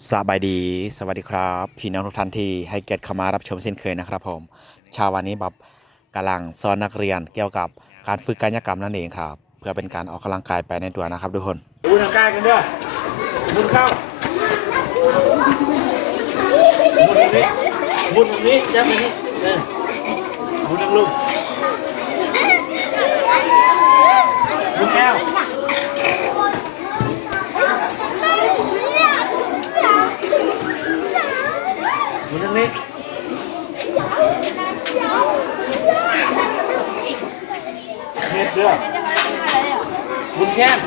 สบายดี สวัสดีครับ พี่น้องทุกท่านที่ให้เกียรติเข้ามารับชมเช่นเคยนะครับผม ชาวันนี้แบบกำลังสอนนักเรียนเกี่ยวกับการฝึกกายกรรมนั่นเองครับ เพื่อเป็นการออกกำลังกายไปในตัวนะครับทุกคนดูทางกายกันเด้อหมุนเข้ามุนตรงนี้มุนตรงนี้จับตรงนี้เออมุนทางลุงหมุนแอวหมุนทางนี้เฮ็ดเด้อหมุนแค้น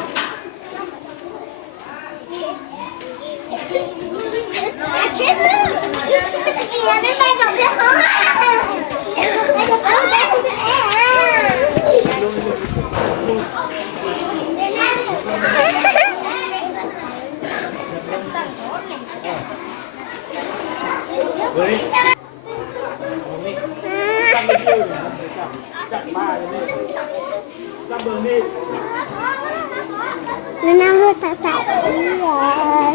เฮ้ยจับบ้าเลยนี่จับเบอร์นี่ Ừ, chị muốn tao na tí à เฮ้ยปิดแอว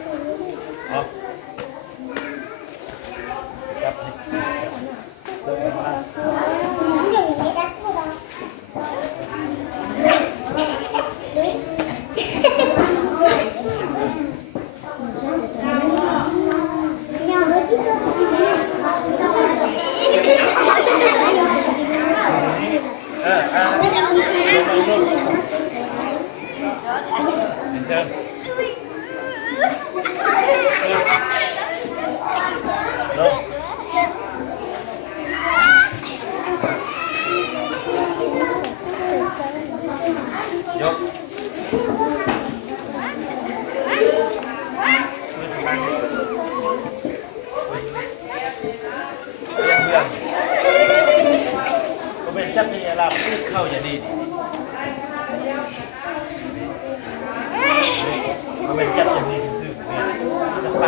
เอาจับนี่เดินมาเอออ่าลงลงลงเดินลง ยกมือทางด้านนี้เบี่ยงเบี่ยงก็เป็นจับนี่ลาบเข้าอย่าดีเป็นจับอย่างนี้ซื่อๆเนี่ยจับไป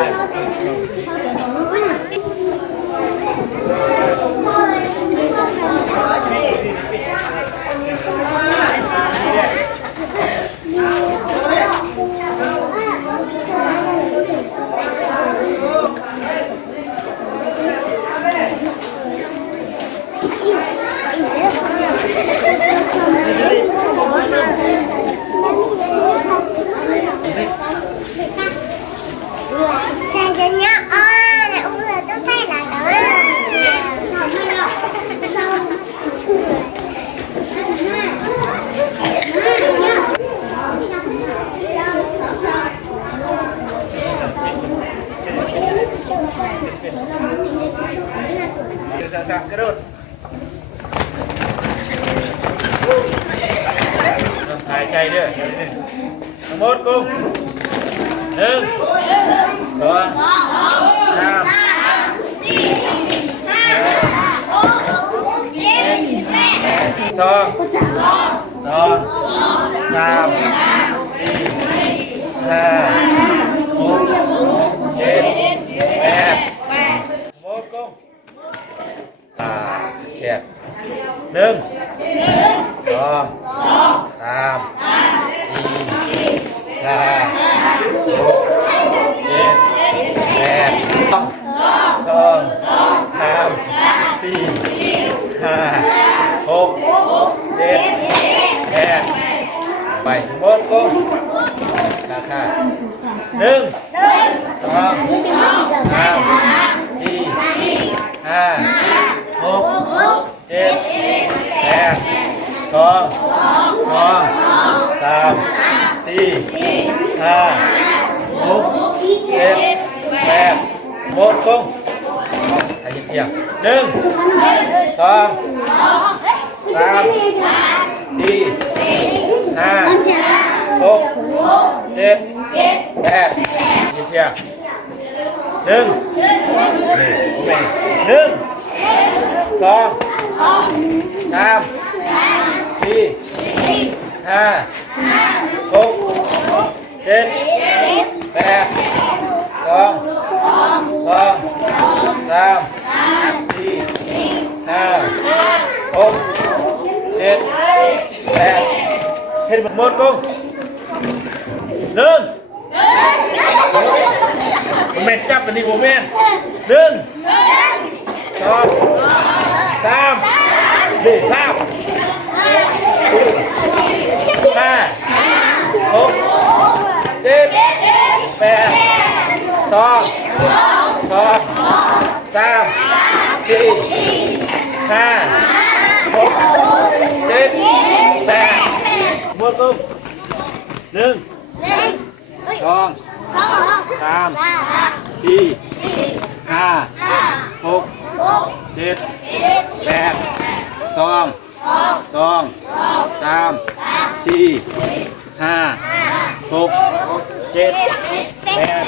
เข้า เดี๋ยวจะจะกระโดดต้องหายใจเด้อเดี๋ยวนี้ทั้ง หนึ่งสองสามสองสองสามสี่ห้าหกเจ็ดแปดหมดกุ้ง อ่าแคบหนึ่งสองสามสี่ ห้าหกเจ็ดแปดสองส สี่ห้าหกเจ็ดแปดหมดกุ้งให้เทียบหนึ่งสองสามสี่ห้าหกเจ็ดแปดให้เทียบหนึ่งนี่โอเคหนึ่งสองสามสี่ห้า หกเจ็ดแปดสองสองสามสี่ห้าหกเจ็ดแปดเห็นหมดกุ้งหนึ่งผมแม่นจับอันนี้ผมแม่หนึ่งสองสามสี่สามห้า สองสองสามสี่ห้าหกเจ็ดแปดหมดกุ้นซุ้มสี่ห้าหกเจ็ดแปดอะเต้นเลยหมดกุ้งหนึ่งสองสามสี่ห้าหกเจ็ดแปดสองสองสามสี่ห้าหกเจ็ดแปด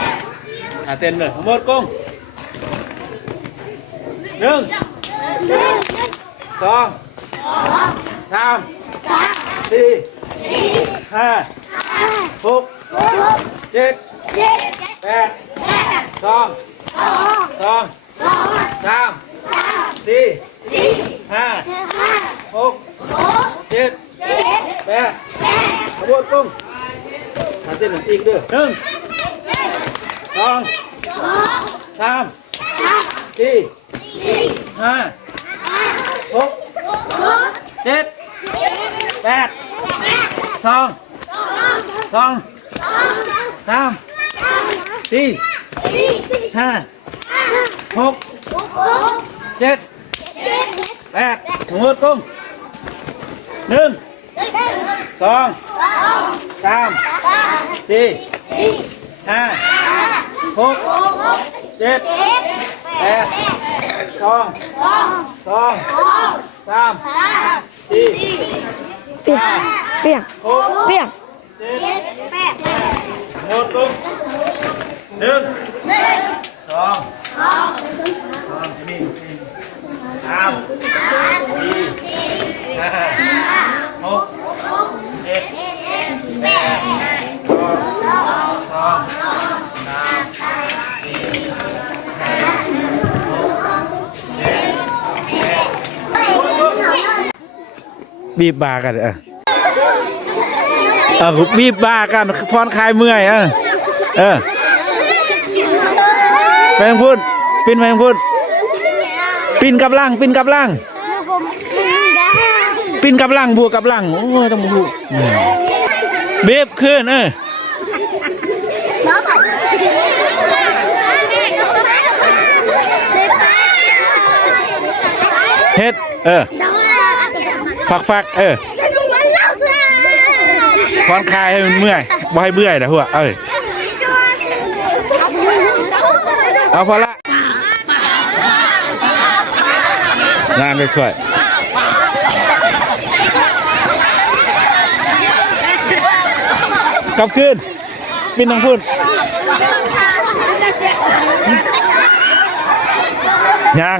ขบวนกุ้งหาเต้นหนึ่งอีกเด้อหนึ่งสองสามสี่ ห้าหกเจ็ดแปดสองสองสามสี่ห้า หกเจ็ดแปดขบวนกุ้งหนึ่งสองสามสี่ห้าหกเจ็ดแปดสองสองสามสี่เปียกเปียกหกเปียกเจ็ดหมดตุ้มหนึ่งสองสองนี่สาม บีบบากันเออเออบีบบากันพรคลายเมื่อยเออเออแปงพูดปินแปงพูดปินกับล่างปินกับล่างปินกับล่างบวกกับล่างโอ้ยต้องบวกอืมเบบขึ้นเออเฮ็ดเออ ฟักฟักเออพรคลายให้มันเมื่อยบ่ให้เบื่อยนะพวกเอ้ยเอาพอละงานไปค่อยกลับคืนปินน้องพูดยัง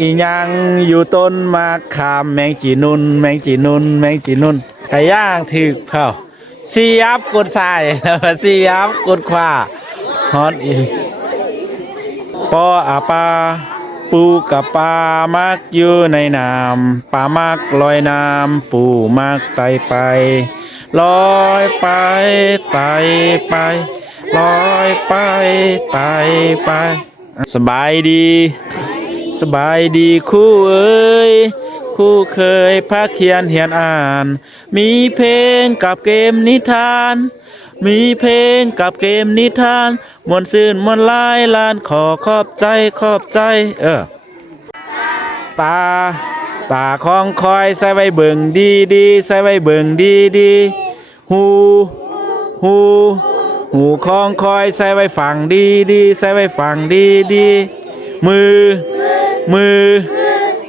อีหยังอยู่ต้นมะขามแมงจีนุนแมงจีนุนแมงจีนุนไก่ย่างถึกเผาเสียบกดใส่เสียบกดขวาฮอตอีปออาปาปูกับปลามักอยู่ในน้ำปลามักลอยน้ำปูมักไตไปลอยไปไตไปลอยไปไตไปสบายดี สบายดีคู่เอ้ยคู่เคยพักเขียนเหียนอ่าน มีเพลงกับเกมนิทาน มีเพลงกับเกมนิทานมวนซื่นมวนลายลานขอขอบใจขอบใจ เออ ตา ตาของคอยใส่ไว้เบิ่งดีดีใส่ไว้เบิ่งดีดีหูหูหูของคอยใส่ไว้ฝังดีดีใส่ไว้ฝังดีดีมือ มือ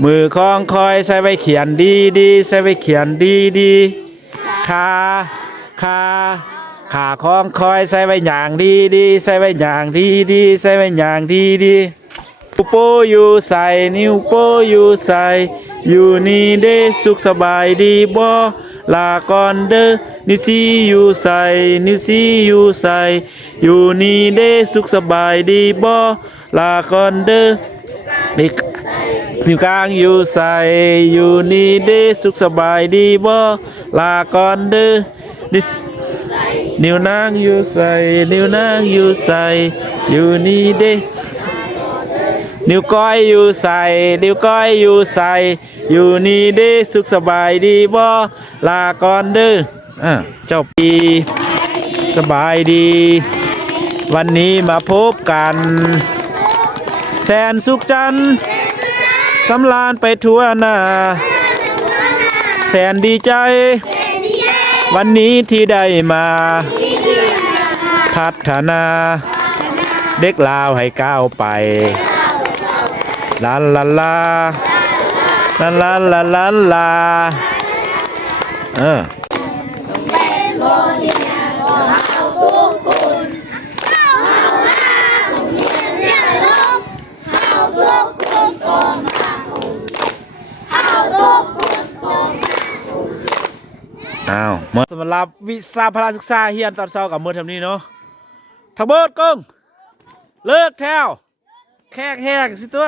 มือของคอยใส่ไว้เขียนดีดีใส่ไว้เขียนดีดีขาขาขาของคอยใส่ไว้อย่างดีดีใส่ไว้อย่างดีดีใส่ไว้อย่างดีดีนิ้วโป้อยู่ใส่นิ้วโป้อยู่ใส่อยู่นี่เด้สุขสบายดีบ่ลาก่อนเด้อนิ้วซีอยู่ใส่นิ้วซีอยู่ใส่อยู่นี่เด้สุขสบายดีบ่ลาก่อนเด้อนี่ นิ้วกลางอยู่ใส่อยู่นี่เด้สุขสบายดีบ่ลาก่อนเด้อนิ้วนิ้วนางอยู่ใส่นิ้วนางอยู่ใส่อยู่นี่เด้นิ้วก้อยอยู่ใส่นิ้วก้อยอยู่ใส่อยู่นี่เด้สุขสบายดีบ่ลาก่อนเด้ออะเจ้าปีสบายดี วันนี้มาพบกัน แสนสุขจันทร์ สำลานไปทั่วหน้า แสนดีใจ วันนี้ที่ได้มา พัฒนา เด็กลาวให้ก้าวไปลาลาลาลาลาลาลาลาเอออ้าวมาสำห รับวิชาพละศึกษาเฮียนตอนเช้ากับมือทำนี้เนาะทั้งเบิดกงเลิกแถวแขกแหกสิตัว